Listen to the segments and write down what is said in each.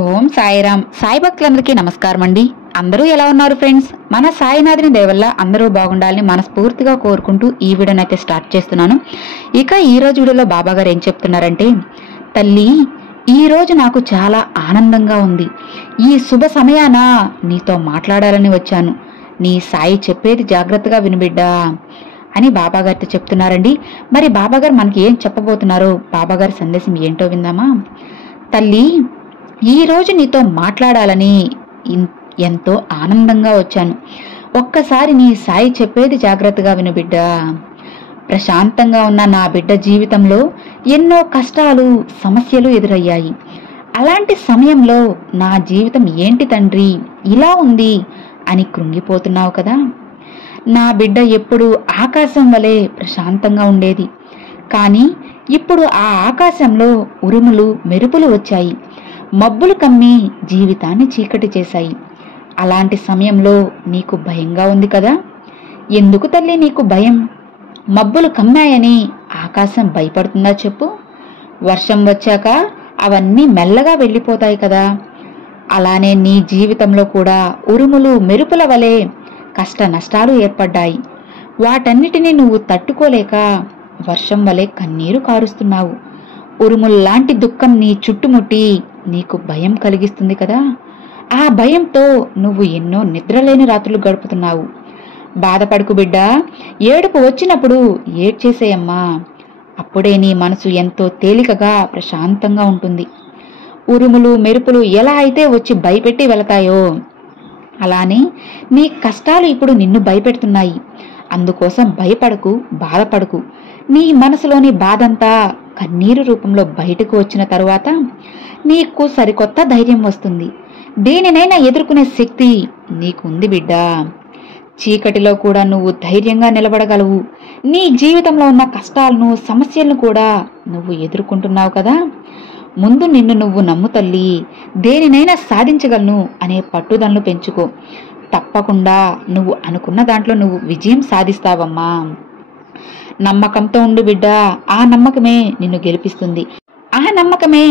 ఓం సాయిరామ్. సాయి భక్తులందరికీ నమస్కారం అండి. అందరూ ఎలా ఉన్నారు ఫ్రెండ్స్? మన సాయినాథుని దయ వల్ల అందరూ బాగుండాలని మనస్ఫూర్తిగా కోరుకుంటూ ఈ వీడియోని అయితే స్టార్ట్ చేస్తున్నాను. ఇక ఈ రోజు వీడియోలో బాబా గారు ఏం చెప్తున్నారంటే, తల్లి, ఈ రోజు నాకు చాలా ఆనందంగా ఉంది. ఈ శుభ సమయాన నీతో మాట్లాడాలని వచ్చాను. నీ సాయి చెప్పేది జాగ్రత్తగా వినుబిడ్డా అని బాబా గారితో చెప్తున్నారండి. మరి బాబా గారు మనకి ఏం చెప్పబోతున్నారో, బాబా గారి సందేశం ఏంటో విందామా? తల్లి, ఈ రోజు నీతో మాట్లాడాలని ఎంతో ఆనందంగా వచ్చాను. ఒక్కసారి నీ సాయి చెప్పేది జాగ్రత్తగా విను బిడ్డా. ప్రశాంతంగా ఉన్న నా బిడ్డ జీవితంలో ఎన్నో కష్టాలు, సమస్యలు ఎదురయ్యాయి. అలాంటి సమయంలో నా జీవితం ఏంటి తండ్రి ఇలా ఉంది అని కృంగిపోతున్నావు కదా. నా బిడ్డ ఎప్పుడు ఆకాశం వలె ప్రశాంతంగా ఉండేది. కానీ ఇప్పుడు ఆ ఆకాశంలో ఉరుములు, మెరుపులు వచ్చాయి. మబ్బులు కమ్మి జీవితాన్ని చీకటి చేశాయి. అలాంటి సమయంలో నీకు భయంగా ఉంది కదా. ఎందుకు తల్లి నీకు భయం? మబ్బులు కమ్మాయని ఆకాశం భయపడుతుందా చెప్పు? వర్షం వచ్చాక అవన్నీ మెల్లగా వెళ్ళిపోతాయి కదా. అలానే నీ జీవితంలో కూడా ఉరుములు, మెరుపుల వలె కష్ట నష్టాలు ఏర్పడ్డాయి. వాటన్నిటినీ నువ్వు తట్టుకోలేక వర్షం వలె కన్నీరు కారుస్తున్నావు. ఉరుముల్లాంటి దుఃఖం నీ చుట్టుముట్టి నీకు భయం కలిగిస్తుంది కదా. ఆ భయంతో నువ్వు ఎన్నో నిద్రలేని రాత్రులు గడుపుతున్నావు. బాధపడుకు బిడ్డా. ఏడుపు వచ్చినప్పుడు ఏడ్చేసేయమ్మా. అప్పుడే నీ మనసు ఎంతో తేలికగా, ప్రశాంతంగా ఉంటుంది. ఉరుములు, మెరుపులు ఎలా అయితే వచ్చి భయపెట్టి వెళతాయో, అలానే నీ కష్టాలు ఇప్పుడు నిన్ను భయపెడుతున్నాయి. అందుకోసం భయపడకు, బాధపడకు. నీ మనసులోని బాధంతా కన్నీరు రూపంలో బయటకు వచ్చిన తరువాత నీకు సరికొత్త ధైర్యం వస్తుంది. దేనినైనా ఎదుర్కొనే శక్తి నీకుంది బిడ్డా. చీకటిలో కూడా నువ్వు ధైర్యంగా నిలబడగలవు. నీ జీవితంలో ఉన్న కష్టాలను, సమస్యలను కూడా నువ్వు ఎదుర్కొంటున్నావు కదా. ముందు నిన్ను నువ్వు నమ్ము తల్లి. దేనినైనా సాధించగలను అనే పట్టుదలను పెంచుకో. తప్పకుండా నువ్వు అనుకున్న దాంట్లో నువ్వు విజయం సాధిస్తావమ్మా. నమ్మకంతో ఉండు బిడ్డా. ఆ నమ్మకమే నిన్ను గెలిపిస్తుంది. ఆ నమ్మకమే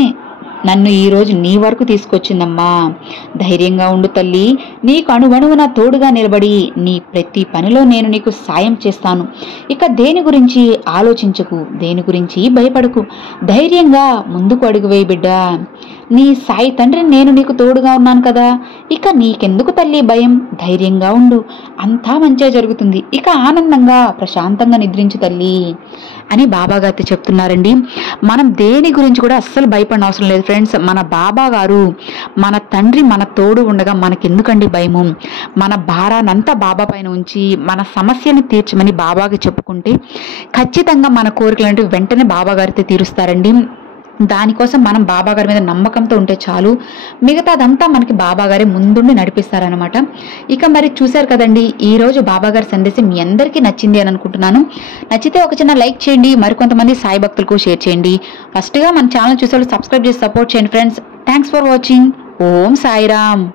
నన్ను ఈరోజు నీ వరకు తీసుకొచ్చిందమ్మా. ధైర్యంగా ఉండు తల్లి. నీకు అణువణువున తోడుగా నిలబడి నీ ప్రతి పనిలో నేను నీకు సాయం చేస్తాను. ఇక దేని గురించి ఆలోచించకు, దేని గురించి భయపడకు. ధైర్యంగా ముందుకు అడుగు వేయి బిడ్డా. నీ సాయి తండ్రి నేను నీకు తోడుగా ఉన్నాను కదా. ఇక నీకెందుకు తల్లి భయం? ధైర్యంగా ఉండు. అంతా మంచిగా జరుగుతుంది. ఇక ఆనందంగా, ప్రశాంతంగా నిద్రించు తల్లి అని బాబా గారు చెప్తున్నారండి. మనం దేని గురించి కూడా అస్సలు భయపడిన అవసరం లేదు ఫ్రెండ్స్. మన బాబా గారు, మన తండ్రి మన తోడు ఉండగా మనకెందుకండి భయము? మన భారానంతా బాబా పైన ఉంచి మన సమస్యను తీర్చమని బాబాకి చెప్పుకుంటే ఖచ్చితంగా మన కోరికలంటే వెంటనే బాబా గారితో తీరుస్తారండి. దానికోసం మనం బాబా గారి మీద నమ్మకంతో ఉంటే చాలు. మిగతాదంతా మనకి బాబా గారే ముందుండి నడిపిస్తారనమాట. ఇక మరి చూశారు కదండి, ఈ రోజు బాబా గారి సందేశం మీ అందరికీ నచ్చింది అని అనుకుంటున్నాను. నచ్చితే ఒక చిన్న లైక్ చేయండి. మరికొంతమంది సాయి భక్తులకు షేర్ చేయండి. ఫస్ట్గా మన ఛానల్ చూసే సబ్స్క్రైబ్ చేసి సపోర్ట్ చేయండి friends. Thanks for watching. Om Sairam.